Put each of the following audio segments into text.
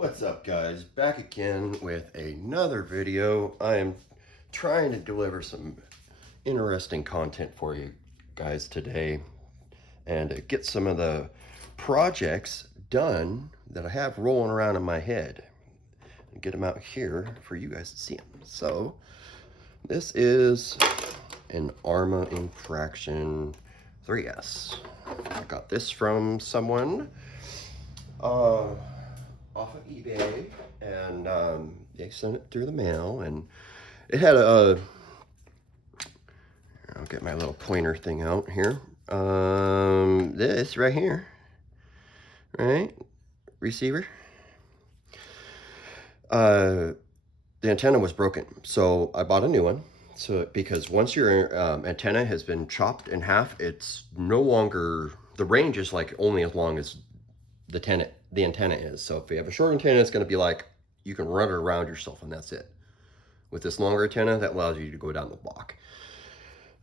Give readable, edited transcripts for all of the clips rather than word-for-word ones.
What's up, guys? Back again with another video. I am trying to deliver some interesting content for you guys today and get some of the projects done that I have rolling around in my head and get them out here for you guys to see them. So this is an Arrma infraction 3S. I got this from someone off of eBay, and they sent it through the mail, and it had a I'll get my little pointer thing out here. This right here, right? Receiver. The antenna was broken, so I bought a new one. So because once your antenna has been chopped in half, it's no longer, the range is like only as long as the antenna is. So if you have a short antenna, it's going to be like you can run it around yourself and that's it. With this longer antenna, that allows you to go down the block.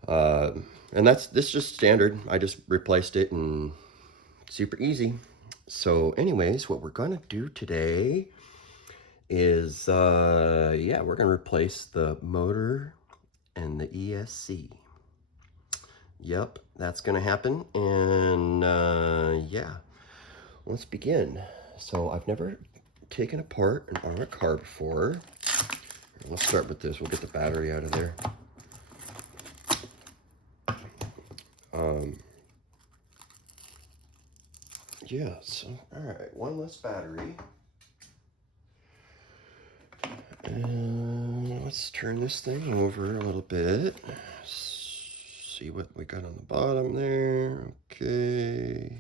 And this is just standard. I just replaced it, and super easy. So anyways, what we're going to do today is yeah, we're going to replace the motor and the ESC. Yep, that's going to happen. And yeah, let's begin. So I've never taken apart an Arrma car before. Let's start with this. We'll get the battery out of there. Yeah, so, all right, one less battery. And let's turn this thing over a little bit. See what we got on the bottom there. Okay.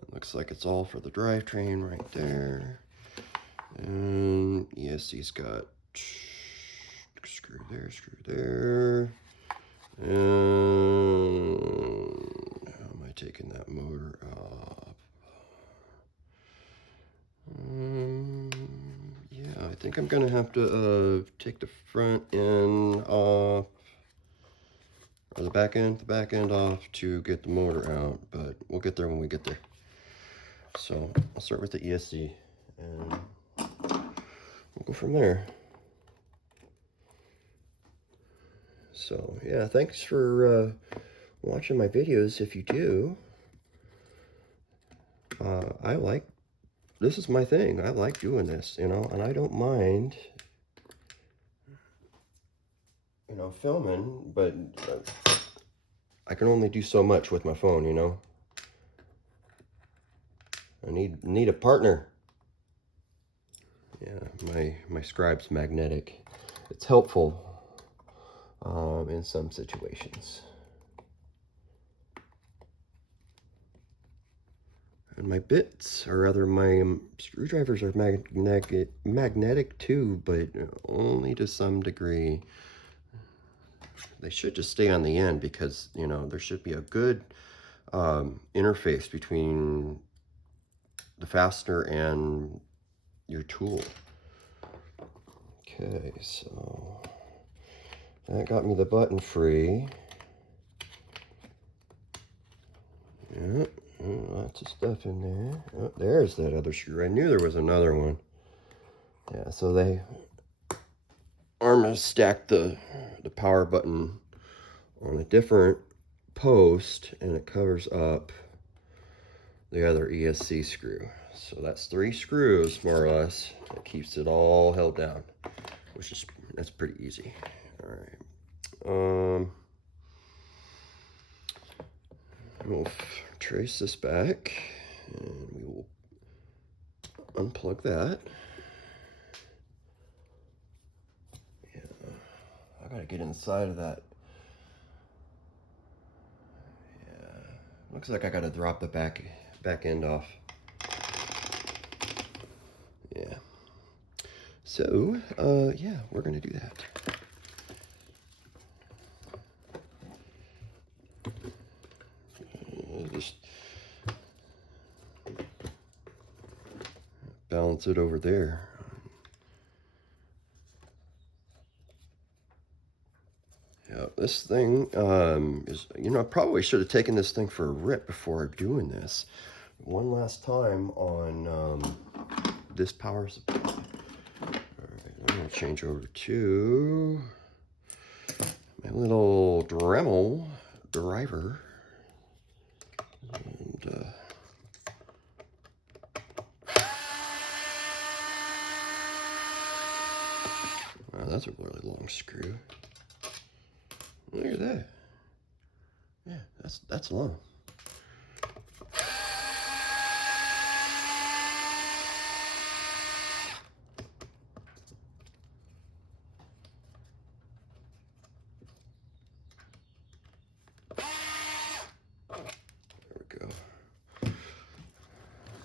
It looks like it's all for the drivetrain right there. And ESC's got screw there. And how am I taking that motor off? Yeah, I think I'm gonna have to take the front end off, or the back end off to get the motor out, but we'll get there when we get there. So I'll start with the ESC and we'll go from there. So yeah, thanks for watching my videos. If you do, this is my thing. I like doing this, you know, and I don't mind, you know, filming, but I can only do so much with my phone, you know. I need a partner. Yeah, my scribe's magnetic. It's helpful in some situations. And my bits, or rather my screwdrivers are magnetic too, but only to some degree. They should just stay on the end because, you know, there should be a good interface between the fastener and your tool. Okay, so that got me the button free. Yep. Lots of stuff in there. Oh, there's that other screw. I knew there was another one. Yeah, so they Arrma stacked the power button on a different post, and it covers up the other ESC screw. So that's 3 screws, more or less. It keeps it all held down, which is, that's pretty easy. All right. We'll trace this back, and we will unplug that. Yeah, I gotta get inside of that. Yeah, looks like I gotta drop the back end off. Yeah. So, yeah, we're gonna do that. Just balance it over there. Yeah, this thing is, you know, I probably should have taken this thing for a rip before doing this. One last time on this power supply. All right, I'm gonna change over to my little Dremel driver. And wow, that's a really long screw. Look at that. Yeah, that's long.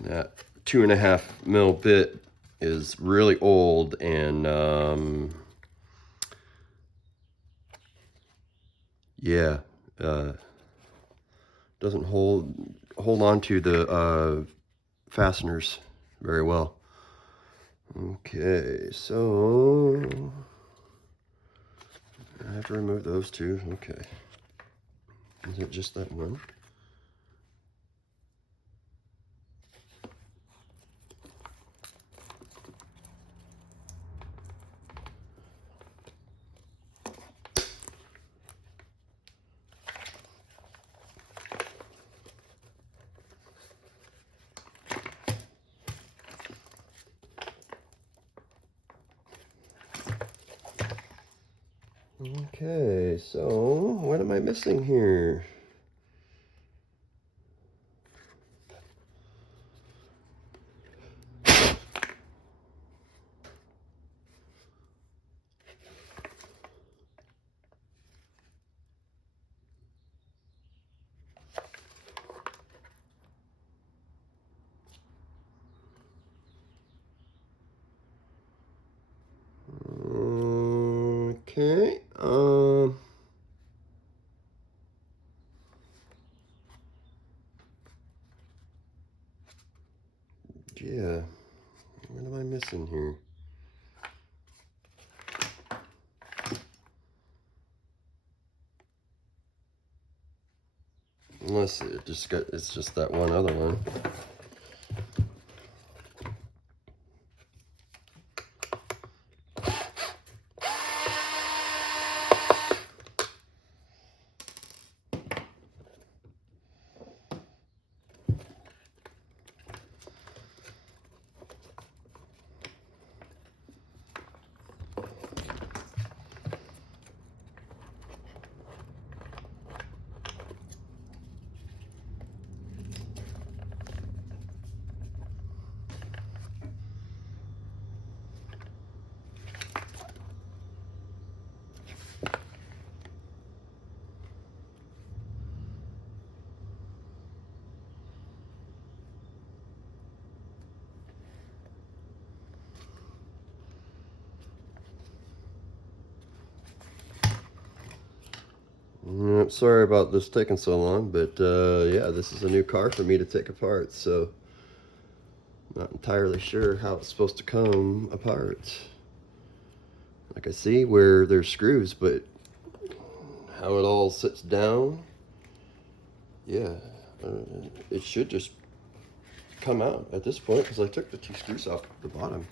That 2.5 mil bit is really old, and yeah, doesn't hold on to the fasteners very well. Okay, so I have to remove those two. Okay, is it just that one? Okay, so what am I missing here? Okay, yeah, what am I missing here? Unless it's just that one other one. Yep, sorry about this taking so long, but yeah, this is a new car for me to take apart, so not entirely sure how it's supposed to come apart. Like, I see where there's screws, but how it all sits down, yeah, it should just come out at this point, because I took the two screws off the bottom.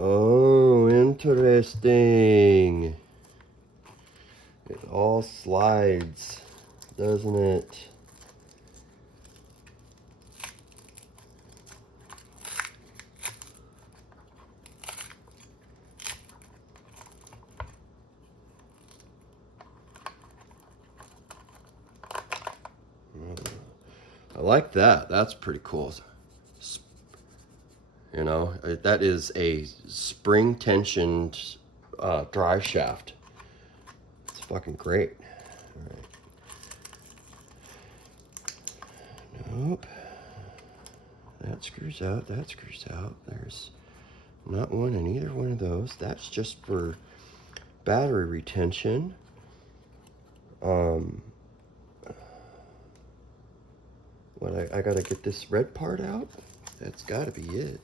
Oh, interesting. It all slides, doesn't it? I like that. That's pretty cool. You know, that is a spring tensioned drive shaft. It's fucking great. All right. Nope. That screws out. That screws out. There's not one in either one of those. That's just for battery retention. What, I gotta get this red part out? That's gotta be it.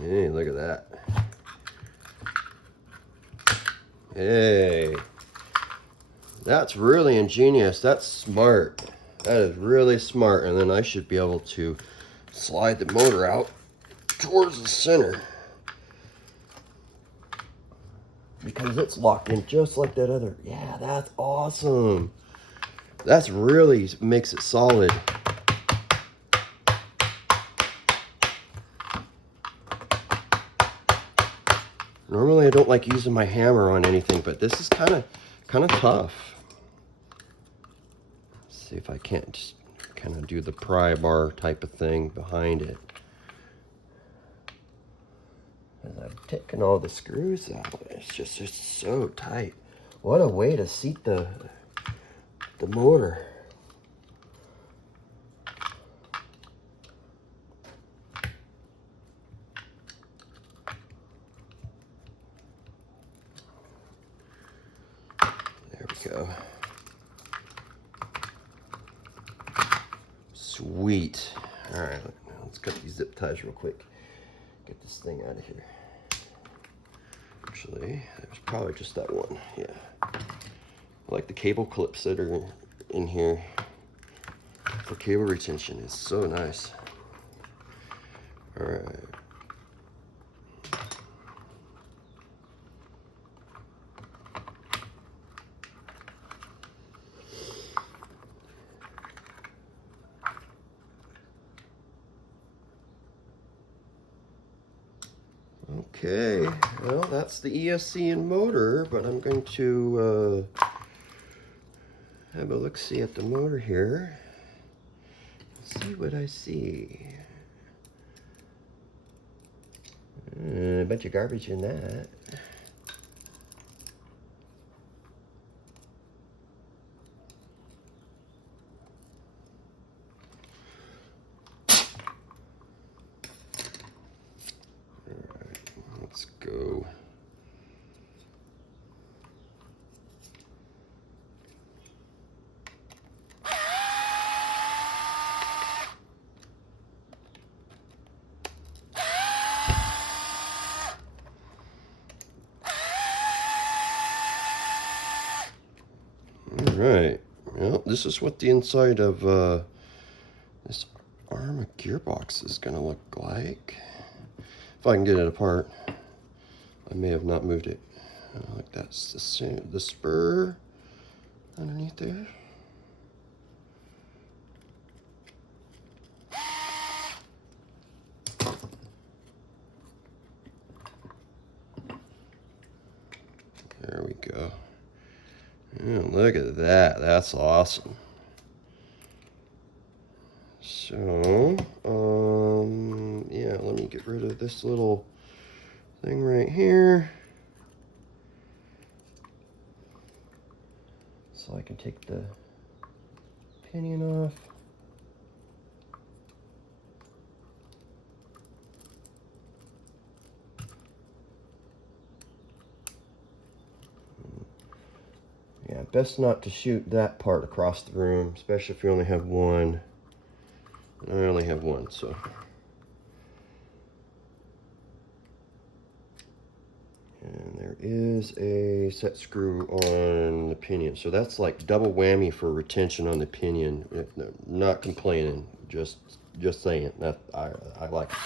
Hey, look at that. Hey, that's really ingenious. That's smart. That is really smart. And then I should be able to slide the motor out towards the center, because it's locked in just like that other. Yeah, that's awesome. That's really makes it solid. Normally I don't like using my hammer on anything, but this is kind of tough. Let's see if I can't just kind of do the pry bar type of thing behind it. As I've taken all the screws out, it's so tight. What a way to seat the motor. There we go. Sweet. All right, let's cut these zip ties real quick. Get this thing out of here. Actually, there's probably just that one. Yeah. I like the cable clips that are in here for cable retention. It's so nice. All right. Okay, well, that's the ESC and motor, but I'm going to have a look-see at the motor here. See what I see. A bunch of garbage in that. Let's go. All right. Well, this is what the inside of this Arrma gearbox is going to look like. If I can get it apart. I may have not moved it. Like that's the spur underneath there. There we go. And look at that. That's awesome. So, yeah, let me get rid of this little thing right here, so I can take the pinion off. Yeah, best not to shoot that part across the room, especially if you only have one. I only have one, so. And there is a set screw on the pinion. So that's like double whammy for retention on the pinion. Not complaining, just saying that I like it.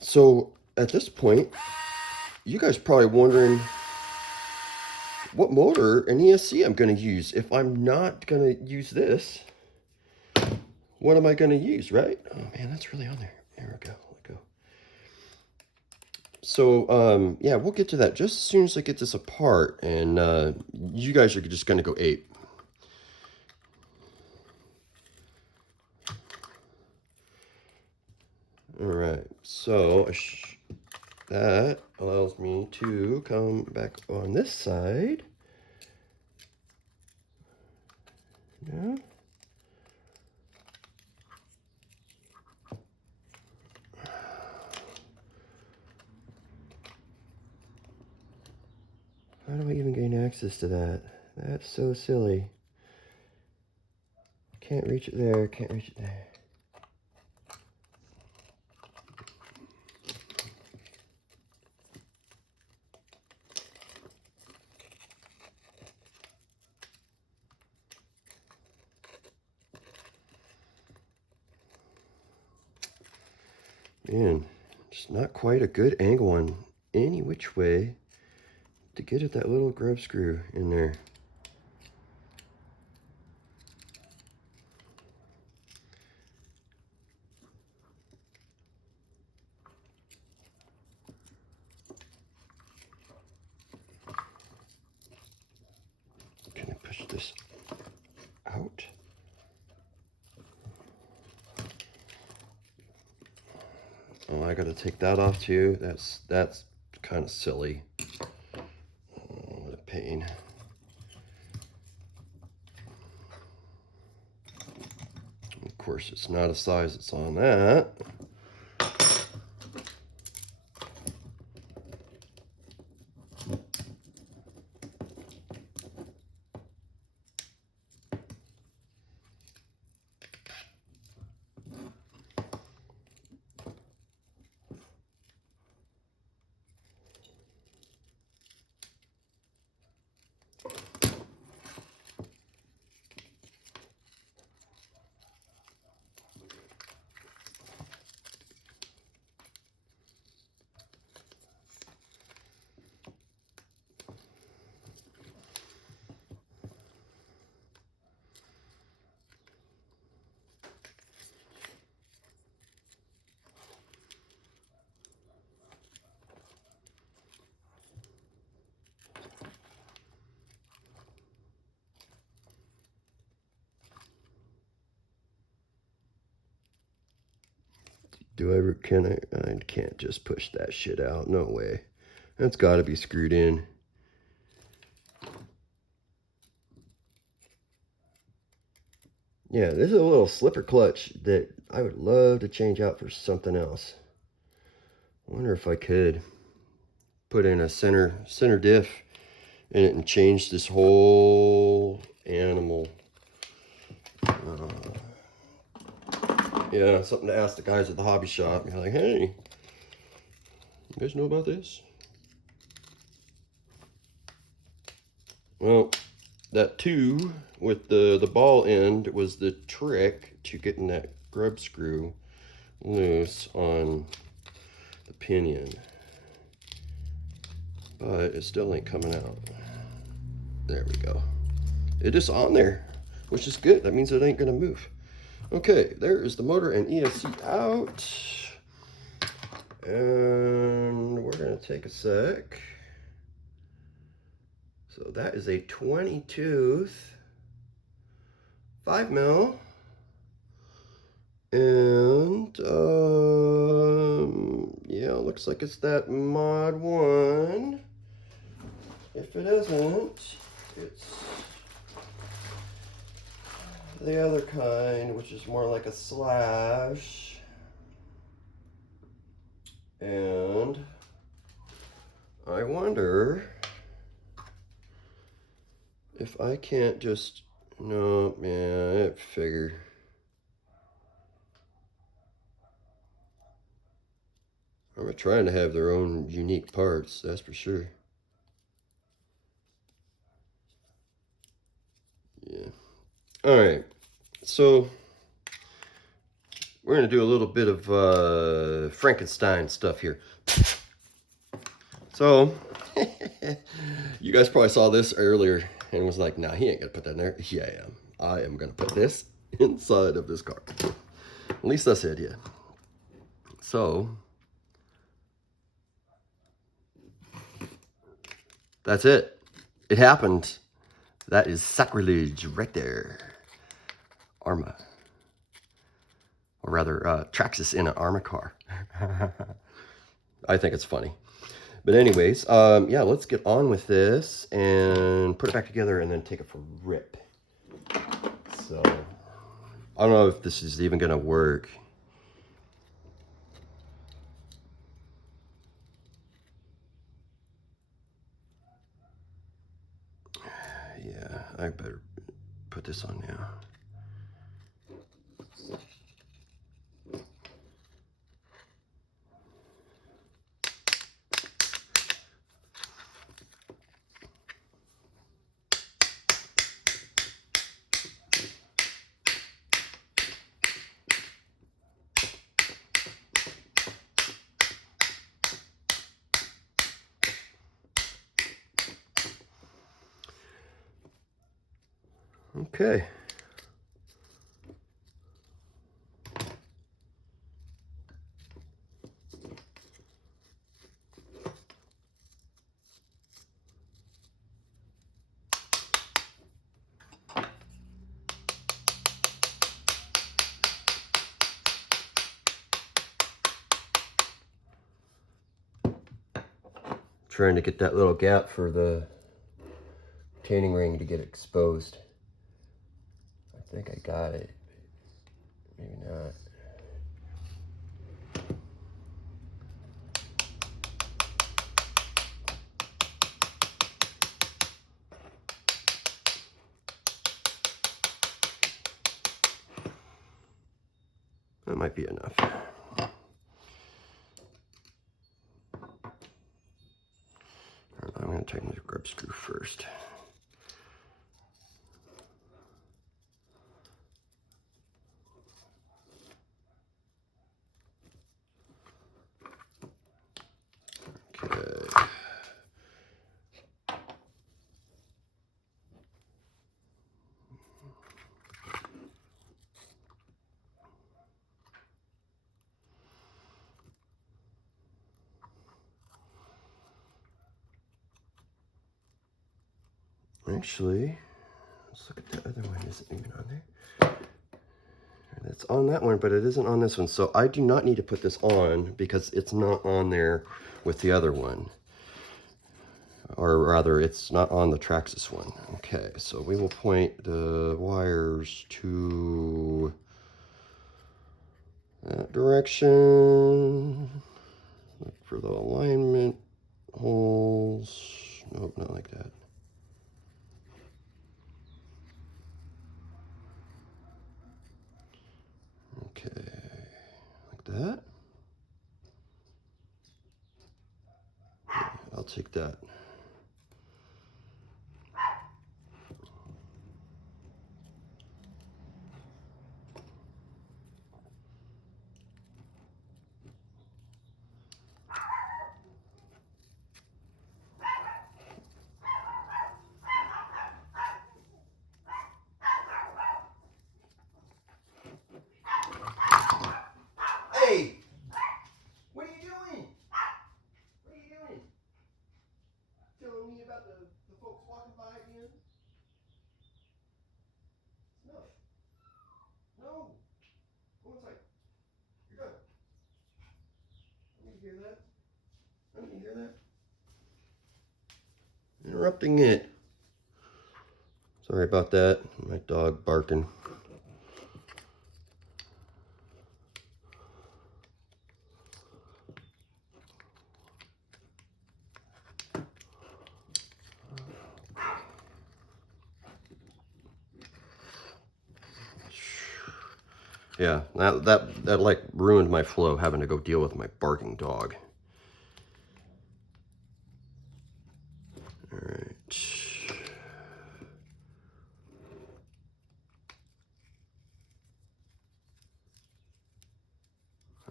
So at this point, you guys are probably wondering what motor and ESC I'm going to use. If I'm not going to use this, what am I going to use, right? Oh man, that's really on there. There we go. So, yeah, we'll get to that just as soon as I get this apart, and you guys are just going to go ape. All right, so that allows me to come back on this side. Yeah. How do I even gain access to that? That's so silly. Can't reach it there, can't reach it there. Man, just not quite a good angle on any which way to get at that little grub screw in there. Can I push this out? Oh, I gotta take that off too. That's kind of silly. Oh, what a pain. Of course, it's not a size that's on that. I can't just push that shit out. No way. That's got to be screwed in. Yeah, this is a little slipper clutch that I would love to change out for something else. I wonder if I could put in a center diff in it and change this whole animal. Yeah, something to ask the guys at the hobby shop. You're like, hey, you guys know about this? Well, that 2 with the ball end was the trick to getting that grub screw loose on the pinion. But it still ain't coming out. There we go. It is on there, which is good. That means it ain't gonna move. Okay, there is the motor and ESC out. And we're gonna take a sec. So that is a 20 tooth, 5 mil. And yeah, looks like it's that mod 1. If it isn't, it's the other kind, which is more like a slash. And I wonder if I can't just, no, man, I figure. Arrma trying to have their own unique parts, that's for sure. Yeah. All right. So we're going to do a little bit of Frankenstein stuff here. So you guys probably saw this earlier and was like, nah, he ain't going to put that in there. Yeah, I am. I am going to put this inside of this car. At least that's the idea. So that's it. It happened. That is sacrilege right there. Arrma. Or rather, Traxxas in an Arrma car. I think it's funny. But anyways, yeah, let's get on with this and put it back together and then take it for a rip. So, I don't know if this is even going to work. Yeah, I better put this on now. Okay. Trying to get that little gap for the retaining ring to get exposed. I think I got it. Maybe not. That might be enough. I'm going to tighten the grub screw first. Okay. Actually, let's look at the other one. Is it even on there? It's on that one, but it isn't on this one. So I do not need to put this on because it's not on there with the other one. Or rather, it's not on the Traxxas one. Okay, so we will point the wires to that direction. Look for the alignment holes. Nope, not like that. Okay, like that. Yeah, I'll take that. Hey! What are you doing? What are you doing? Telling me about the folks walking by again? No. No. Go inside. You're done. I need to hear that. I need to hear that. Interrupting it. Sorry about that. My dog barking. Yeah, that like ruined my flow having to go deal with my barking dog. All right.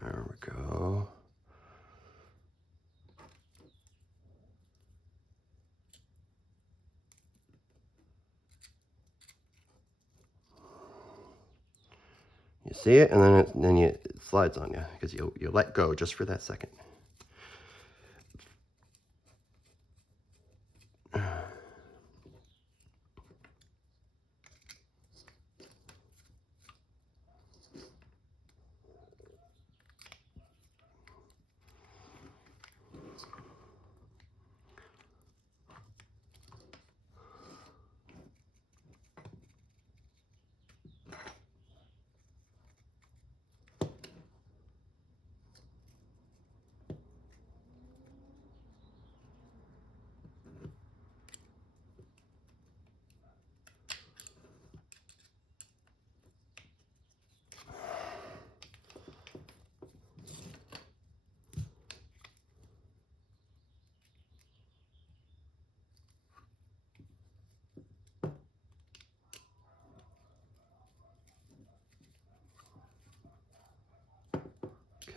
There we go. You see it, and then it slides on you because you let go just for that second.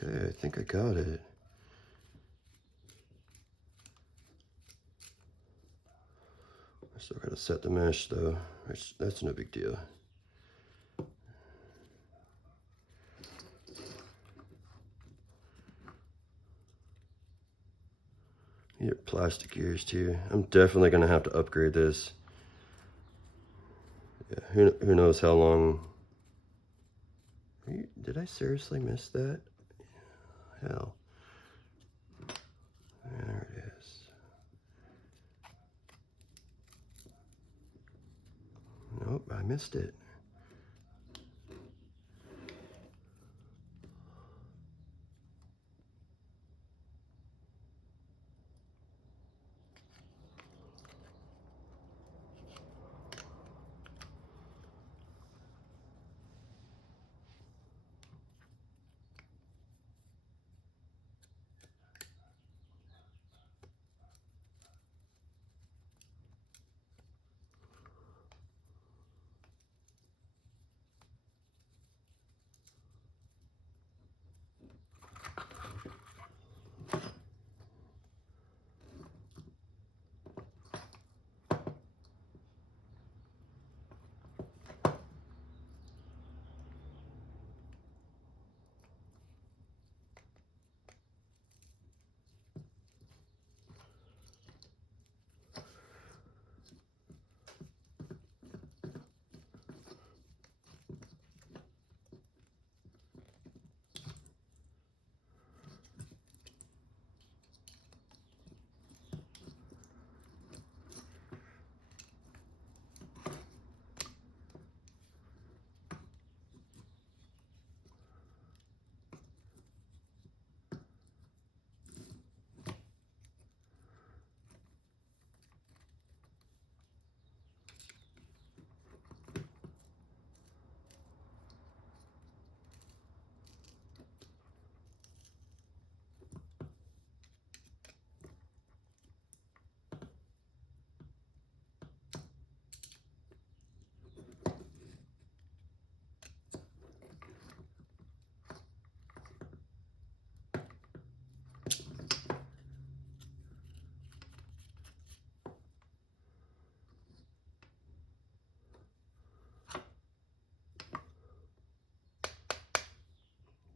Okay, I think I got it. I still gotta set the mesh though. That's no big deal. These are plastic ears too. I'm definitely gonna have to upgrade this. Yeah, who knows how long. Did I seriously miss that? Hell. There it is. Nope, I missed it.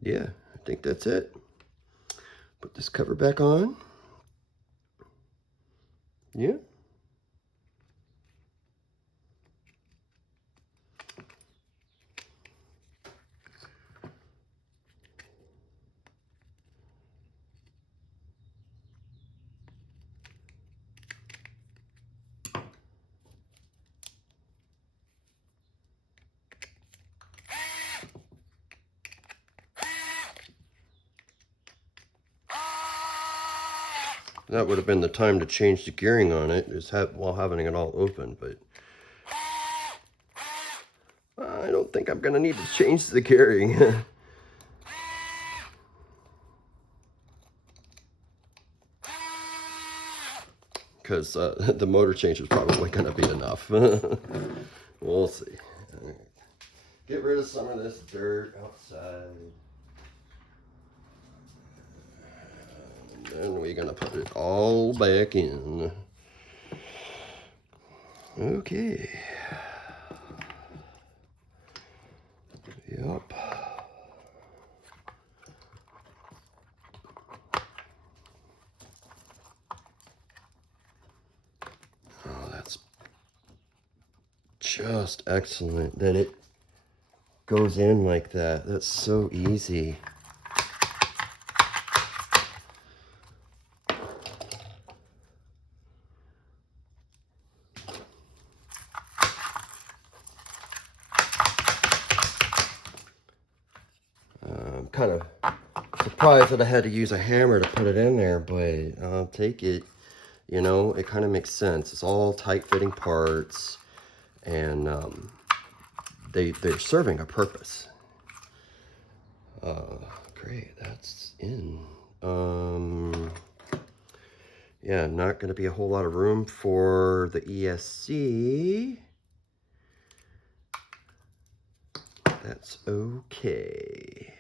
Yeah, I think that's it. Put this cover back on. Yeah. That would have been the time to change the gearing on it, while having it all open, but I don't think I'm gonna need to change the gearing. because the motor change is probably going to be enough. We'll see. Get rid of some of this dirt outside. And then we're going to put it all back in. Okay. Yep. Oh, that's just excellent that it goes in like that. That's so easy. I'm kind of surprised that I had to use a hammer to put it in there, but I'll take it. You know, it kind of makes sense. It's all tight-fitting parts, and they're serving a purpose. Great, that's in. Yeah, not going to be a whole lot of room for the ESC. That's okay.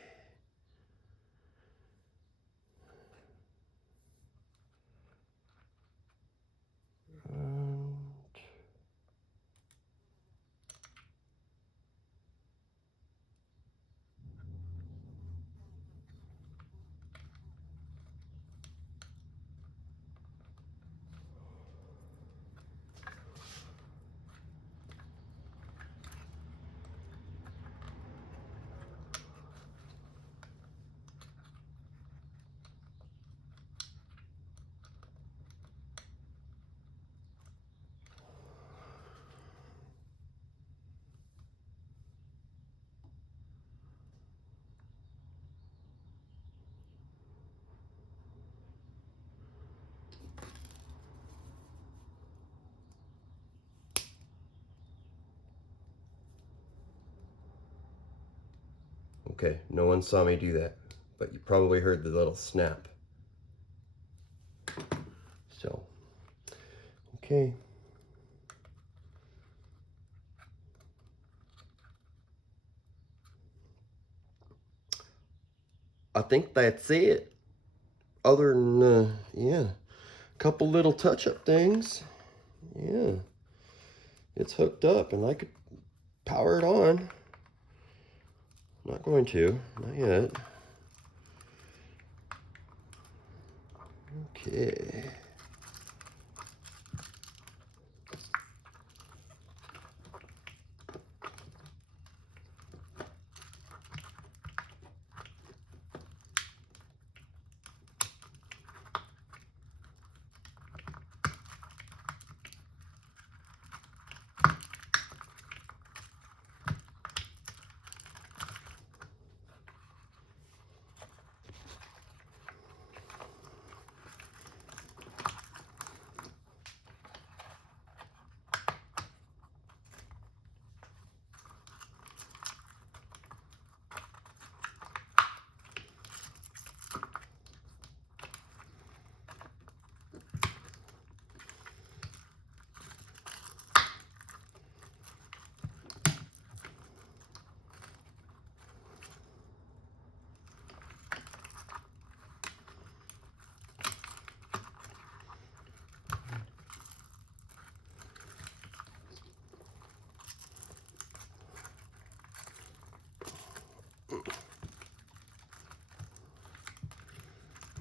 Okay, no one saw me do that, but you probably heard the little snap. So, okay. I think that's it. Other than, yeah, a couple little touch-up things. Yeah, it's hooked up and I could power it on. Not going to, not yet. Okay.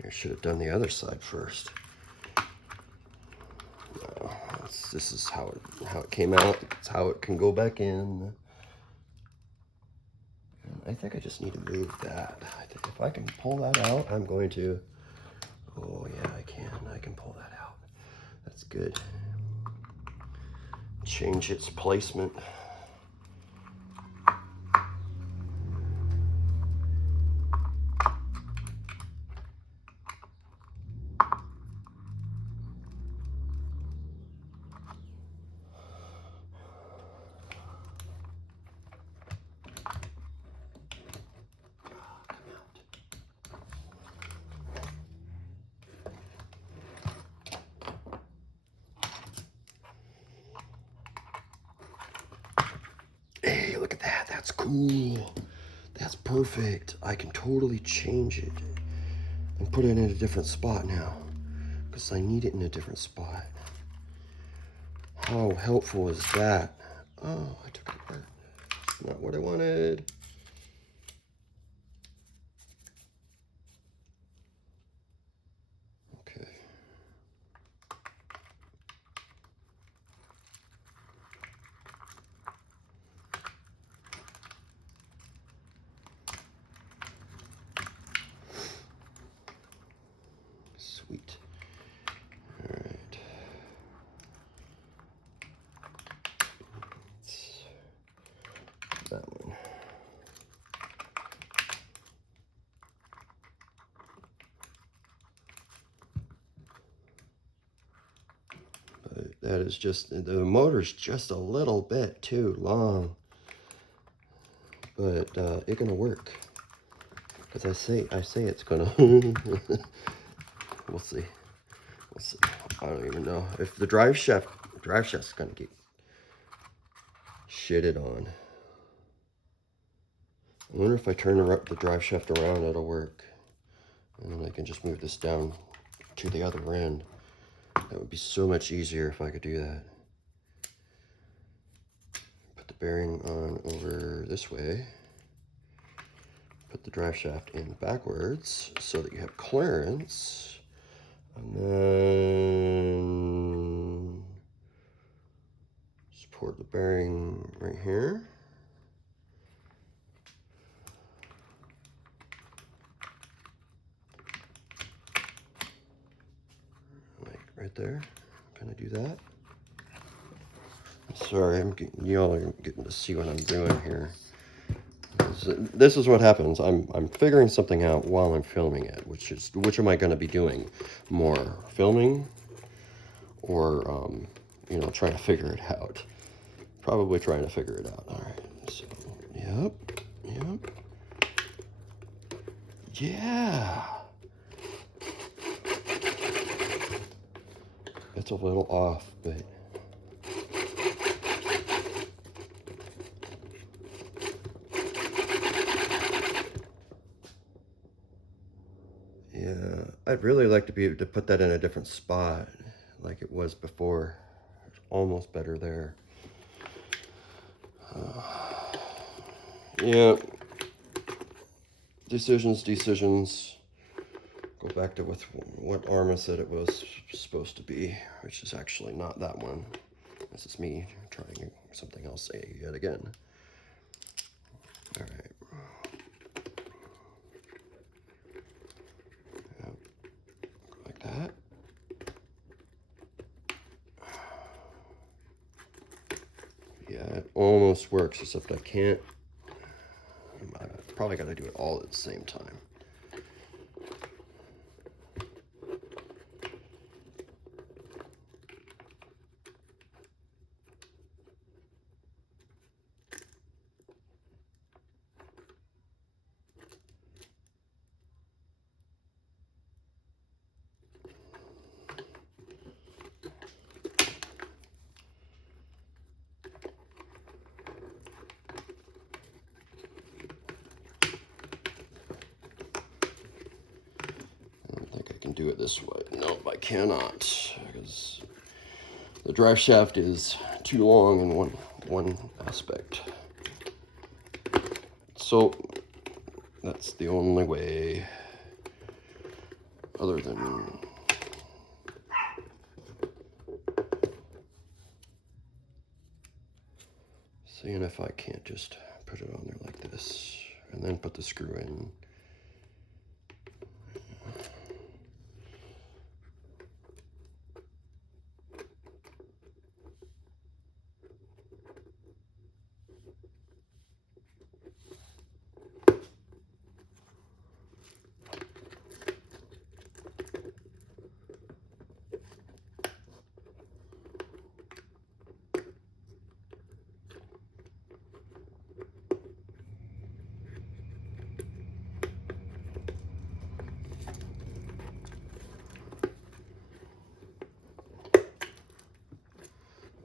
I should have done the other side first. No, this is how it came out. It's how it can go back in. And I think I just need to move that. I think if I can pull that out, I'm going to. Oh yeah, I can. I can pull that out. That's good. Change its placement. that's cool. That's perfect. I can totally change it and put it in a different spot now because I need it in a different spot. How helpful is that? Oh, I took it apart. Not what I wanted. Okay. Sweet. All right. That one. But that is just, the motor's just a little bit too long. But it's gonna work. Because I say it's gonna. We'll see. We'll see. I don't even know if the drive shaft's gonna get shitted on. I wonder if I turn the drive shaft around, it'll work. And then I can just move this down to the other end. That would be so much easier if I could do that. Put the bearing on over this way. Put the drive shaft in backwards so that you have clearance. And then support the bearing right here. Right there. Can I do that? Sorry, y'all are getting to see what I'm doing here. This is what happens. I'm figuring something out while I'm filming it, which am I going to be doing more, filming or you know, trying to figure it out. Probably trying to figure it out. All right. So, yep. Yeah. It's a little off, but yeah, I'd really like to be able to put that in a different spot like it was before. It's almost better there. Yeah. Decisions. Go back to what Arrma said it was supposed to be, which is actually not that one. This is me trying something else yet again. All right. Yep. Like that. Yeah, it almost works, except I can't. I probably got to do it all at the same time. Do it this way. No, I cannot, because the drive shaft is too long in one aspect. So that's the only way, other than seeing if I can't just put it on there like this and then put the screw in.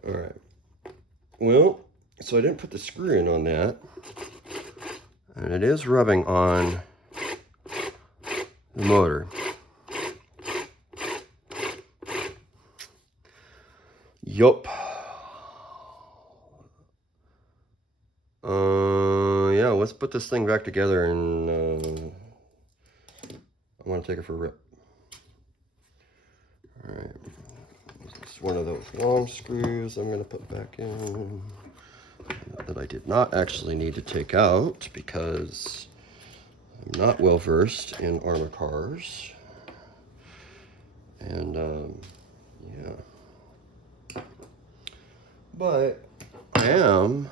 All right. Well, so I didn't put the screw in on that. And it is rubbing on the motor. Yup. Yeah, let's put this thing back together and I want to take it for a rip. Alright. This is one of those long screws I'm going to put back in that I did not actually need to take out because I'm not well versed in Arrma cars. And yeah. But I am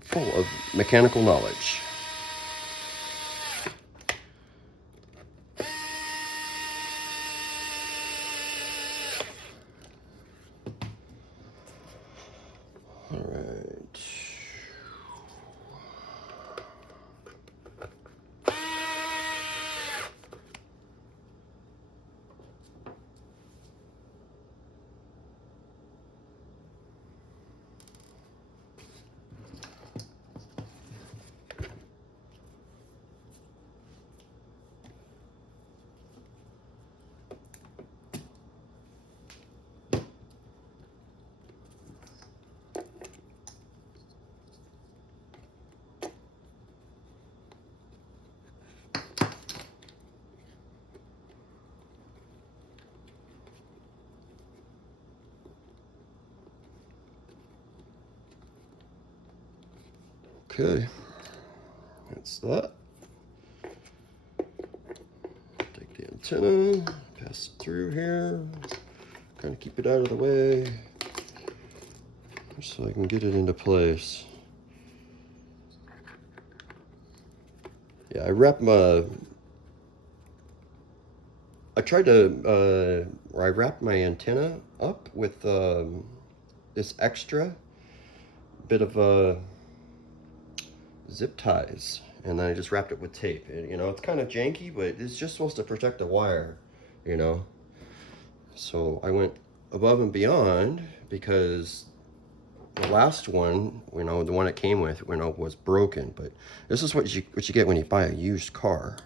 full of mechanical knowledge. All right. Okay, that's that. Take the antenna, pass it through here, kind of keep it out of the way so I can get it into place. Yeah, I wrapped my antenna up with this extra bit of zip ties, and then I just wrapped it with tape. And, you know, it's kind of janky, but it's just supposed to protect the wire, you know. So I went above and beyond because the last one, you know, the one it came with, you know, was broken. But this is what you get when you buy a used car.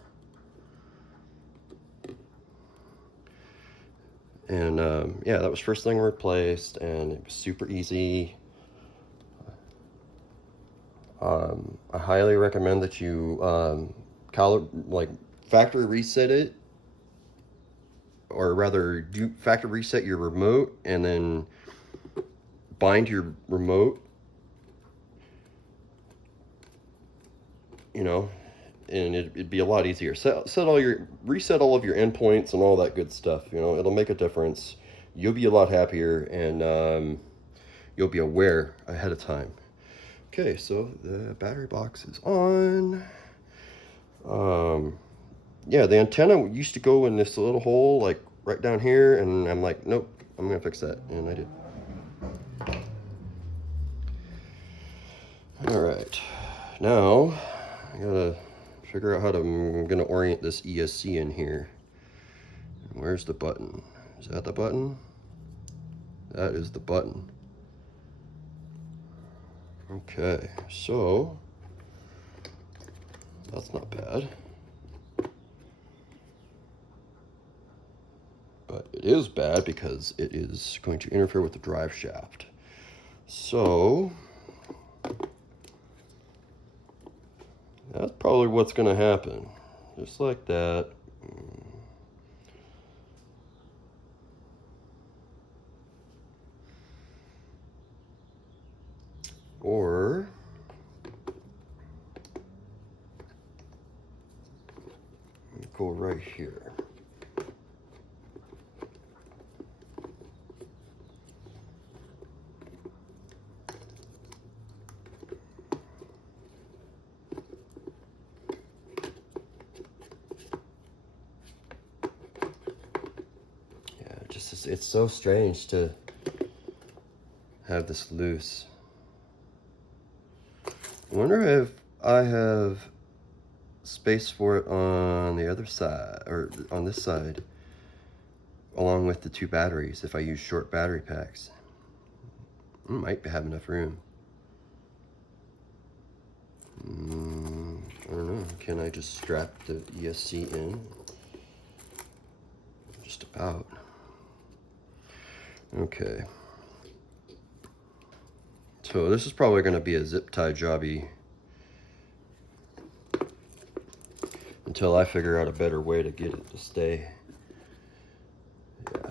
And yeah, that was first thing replaced, and it was super easy. I highly recommend that you factory reset it, or rather do factory reset your remote and then bind your remote, you know, and it'd be a lot easier. Reset all of your endpoints and all that good stuff. You know, it'll make a difference. You'll be a lot happier, and you'll be aware ahead of time. Okay, so the battery box is on. Yeah, the antenna used to go in this little hole, like right down here, and I'm like, nope, I'm gonna fix that, and I did. All right, now I gotta figure out how I'm gonna orient this ESC in here. Where's the button? Is that the button? That is the button. Okay, so that's not bad. But it is bad because it is going to interfere with the drive shaft. So that's probably what's going to happen. Just like that. Or go right here. It's so strange to have this loose. I wonder if I have space for it on the other side, or on this side, along with the two batteries, if I use short battery packs. Might have enough room. I don't know. Can I just strap the ESC in? Just about. Okay. So this is probably going to be a zip tie jobby until I figure out a better way to get it to stay. Yeah.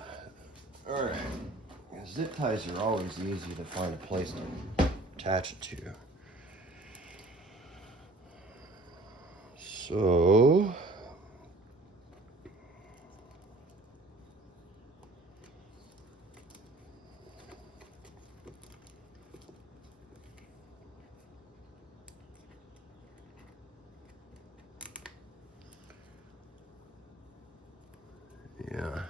All right. Zip ties are always easy to find a place to attach it to. So yeah.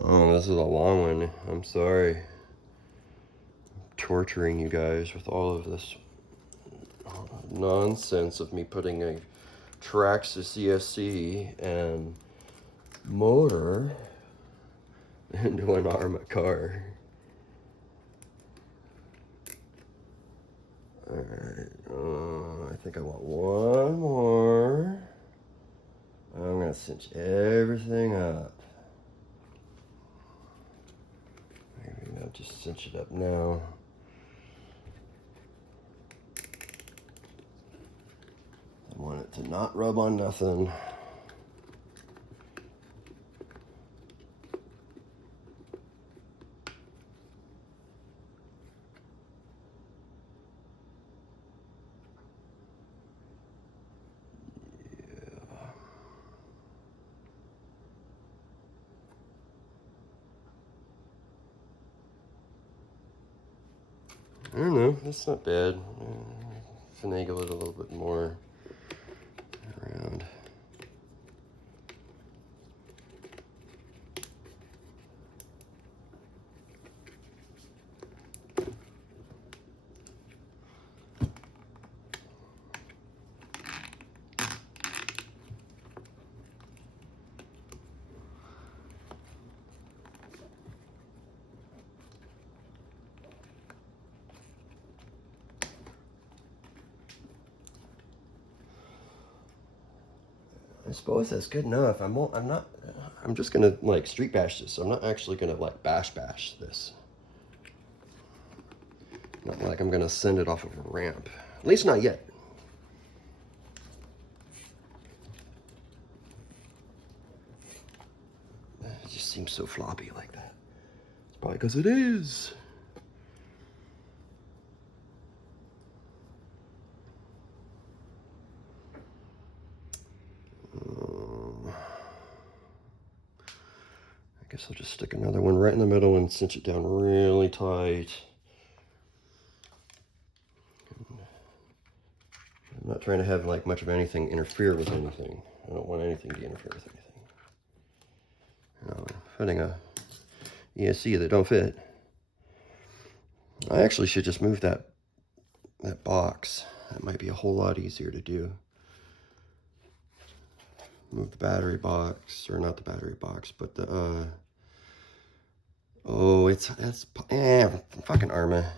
Oh, this is a long one. I'm sorry. Torturing you guys with all of this nonsense of me putting a Traxxas CSC and motor into an Arrma car. Alright, I think I want one more. I'm gonna cinch everything up. Maybe I'll just cinch it up now. I want it to not rub on nothing. I don't know, that's not bad. Finagle it a little bit more around. I suppose that's good enough. I'm just gonna like street bash this. I'm not actually gonna like bash this. Not like I'm gonna send it off of a ramp. At least not yet. It just seems so floppy like that. It's probably because it is. I guess I'll just stick another one right in the middle and cinch it down really tight. I'm not trying to have like much of anything interfere with anything. I don't want anything to interfere with anything. I'm fitting a ESC that don't fit. I actually should just move that box. That might be a whole lot easier to do. Move the battery box, or not the battery box, but the that's fucking Arrma.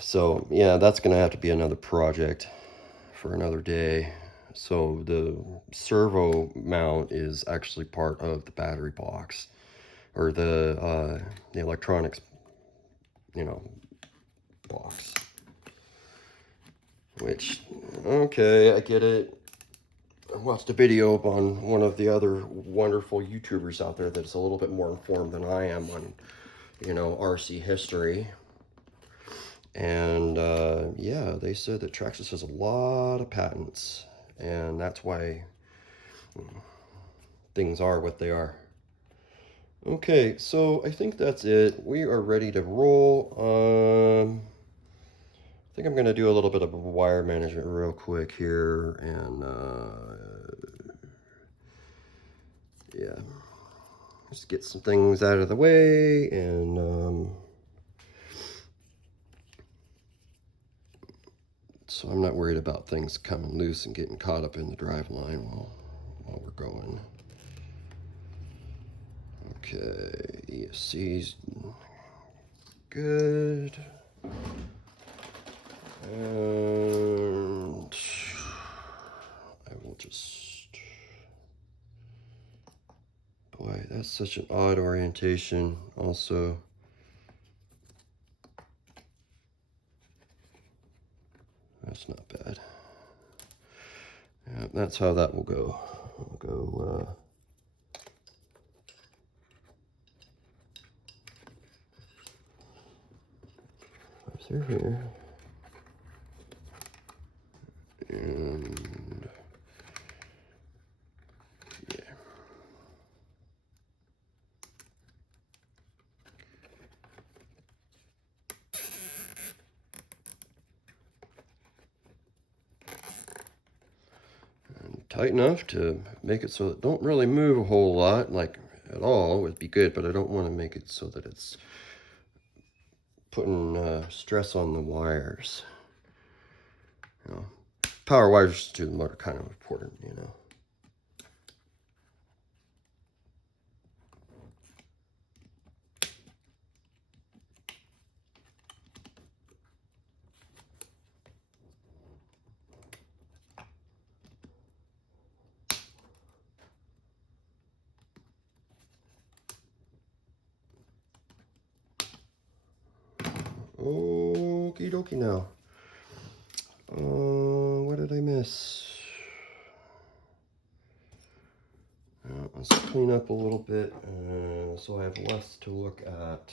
So yeah, that's gonna have to be another project for another day. So the servo mount is actually part of the battery box, or the electronics, box. Which, okay, I get it. I watched a video on one of the other wonderful YouTubers out there that's a little bit more informed than I am on, RC history. And yeah, they said that Traxxas has a lot of patents, and that's why things are what they are. Okay, so I think that's it. We are ready to roll. I think I'm going to do a little bit of wire management real quick here, and yeah, just get some things out of the way, and so I'm not worried about things coming loose and getting caught up in the drive line while we're going. Okay, ESC's good. And I will just, boy, that's such an odd orientation also. That's not bad. Yeah, that's how that will go. I'll go through here. And yeah. And tight enough to make it so it don't really move a whole lot, like at all would be good, but I don't want to make it so that it's putting stress on the wires. You know, power wires to the motor kind of important, you know. Okie dokie now. What did I miss? Let's clean up a little bit so I have less to look at.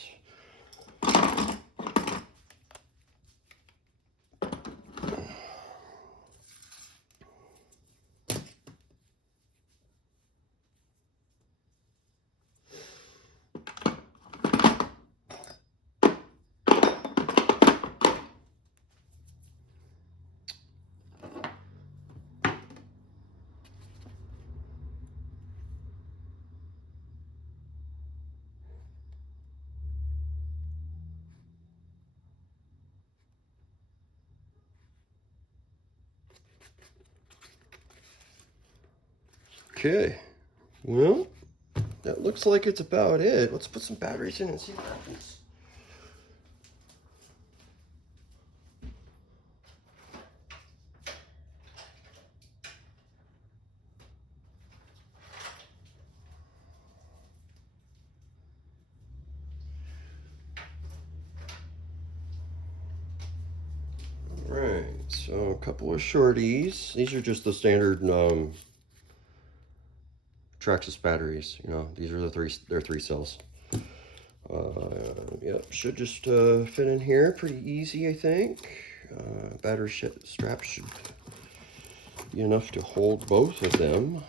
Okay, well, that looks like it's about it. Let's put some batteries in and see what happens. All right, so a couple of shorties. These are just the standard Traxxas batteries. You know, these are they're 3 cells. Yep, should just fit in here pretty easy, I think. Battery strap should be enough to hold both of them.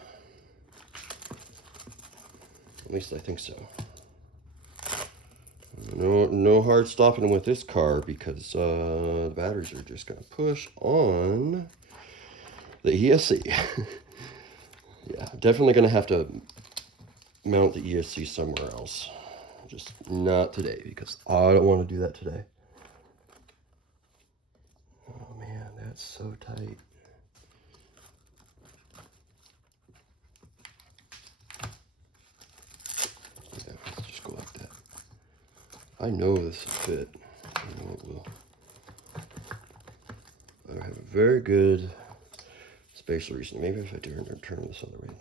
At least I think so. No hard stopping with this car because the batteries are just going to push on the ESC. Yeah, definitely going to have to mount the ESC somewhere else. Just not today because I don't want to do that today. Oh man, that's so tight. Yeah, let's just go like that. I know this will fit. I know it will. I have a very good spatial reason. Maybe if I turn this other way.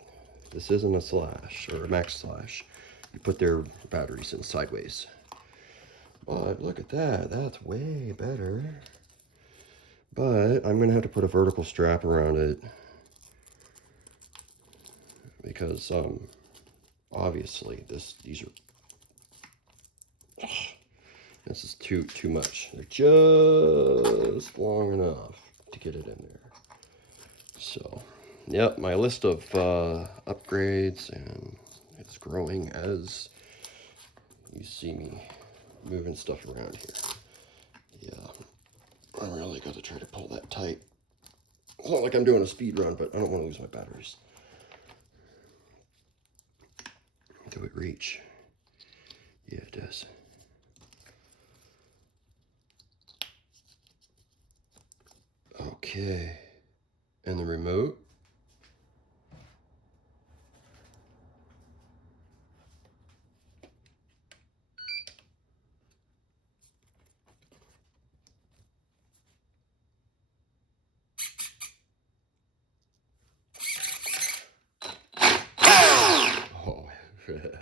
This isn't a slash or a max slash. You put their batteries in sideways. But look at that. That's way better. But I'm going to have to put a vertical strap around it because obviously these are this is too much. They're just long enough to get it in there. So, yep, my list of upgrades, and it's growing as you see me moving stuff around here. Yeah, I really got to try to pull that tight. It's not like I'm doing a speed run, but I don't want to lose my batteries. Do it reach? Yeah, it does. Okay, and the remote.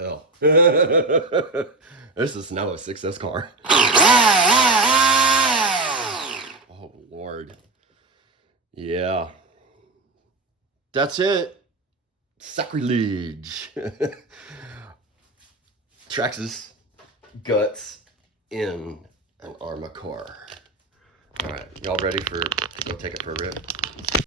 hell. This is now a success car. Oh, Lord. Yeah. That's it. Sacrilege. Traxxas guts in an Arrma car. All right, y'all ready to go take it for a rip?